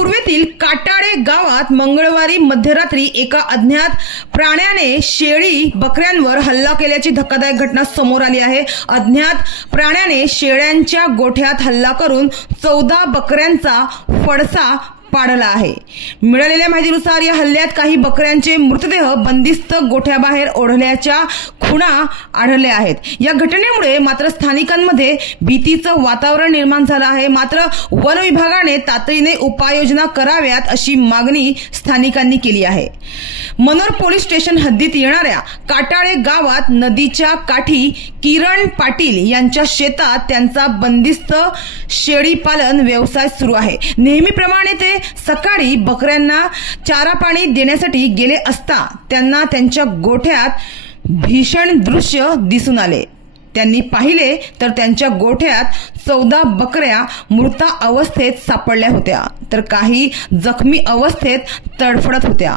पूर्वेतील काटाळे गावात मंगळवारी मध्यरात्री एका अज्ञात प्राण्याने शेळी बकऱ्यांवर हल्ला केल्याची धक्कादायक घटना समोर आली आहे। अज्ञात प्राण्याने शेळ्यांच्या गोठ्यात हल्ला करून 14 बकऱ्यांचा फडसा पाडला आहे। मिळालेल्या माहितीनुसार या हल्ल्यात काही बकऱ्यांचे मृतदेह बंदिस्त गोठ्याबाहेर ओढल्याच्या खुणा आढळल्या आहेत। या घटनेमुळे मात्र स्थानिकांमध्ये भीतीचं वातावरण निर्माण झालं आहे। मात्र वन विभागाने तातडीने उपाययोजना कराव्यात अशी मागणी स्थानिकांनी केली आहे। मनोर पोलीस स्टेशन हद्दीत येणाऱ्या काटाळे गावात नदीच्या काठी किरण पाटील यांच्या शेतात त्यांचा बंदिस्त शेळी पालन व्यवसाय सुरू आहे। नेहमीप्रमाणे ते सकाळी बकऱ्यांना चारा पाणी देण्यासाठी गेले असता त्यांना त्यांच्या गोठ्यात भीषण दृश्य दिसून आले। त्यांनी पाहिले तर त्यांच्या गोठ्यात 14 बकऱ्या मृत अवस्थेत सापडल्या होत्या, तर काही जखमी अवस्थेत तडफडत होत्या।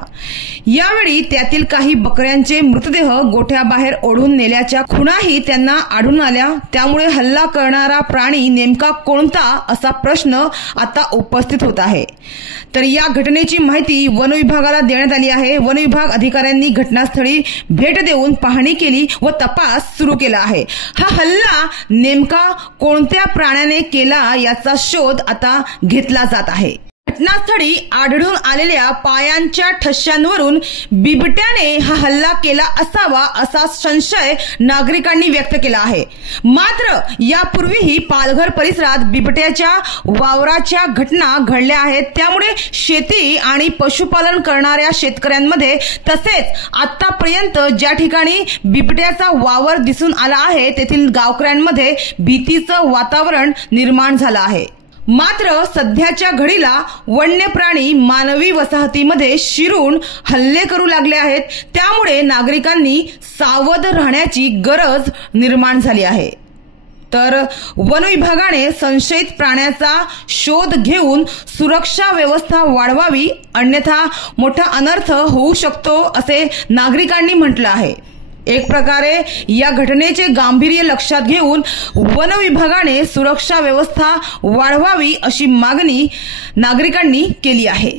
यावेळी त्यातील काही बकऱ्यांचे मृतदेह गोठ्याबाहेर ओढून नेल्याच्या खुणाही त्यांना आढळून आल्या। त्यामुळे हल्ला करणारा प्राणी नेमका कोणता असा प्रश्न आता उपस्थित होत आहे। तर या घटनेची माहिती वन विभागाला देण्यात आली आहे। वन विभाग अधिकाऱ्यांनी घटनास्थळी भेट देऊन पाहणी केली व तपास सुरू केला आहे। हा हल्ला नेमका कोणत्या प्राण्याने केला याचा शोध आता घेतला जात आहे। घटनास्थळी आढळून आलेल्या पायांच्या ठशांवरून बिबट्याने हा हल्ला केला असावा असा संशय नागरिकांनी व्यक्त केला आहे। मात्र यापूर्वीही पालघर परिसरात बिबट्याच्या वावराच्या घटना घडल्या आहेत। त्यामुळे शेती आणि पशुपालन करणाऱ्या शेतकऱ्यांमध्ये तसेच आतापर्यंत ज्या ठिकाणी बिबट्याचा वावर दिसून आला आहे तेथील गावकऱ्यांमध्ये भीतीचं वातावरण निर्माण झालं आहे। मात्र सध्याच्या घडीला वन्य प्राणी मानवी वसाहतीमध्ये शिरून हल्ले करू लागले आहेत। त्यामुळे नागरिकांनी सावध राहण्याची गरज निर्माण झाली आहे। तर वन विभागाने संशयित प्राण्याचा शोध घेऊन सुरक्षा व्यवस्था वाढवावी, अन्यथा मोठा अनर्थ होऊ शकतो असे नागरिकांनी म्हटलं आहे। एक प्रकारे या घटनेचे गांभीर्य लक्षात घेऊन वन विभागाने सुरक्षा व्यवस्था वाढवावी अशी मागणी नागरिकांनी केली आहे।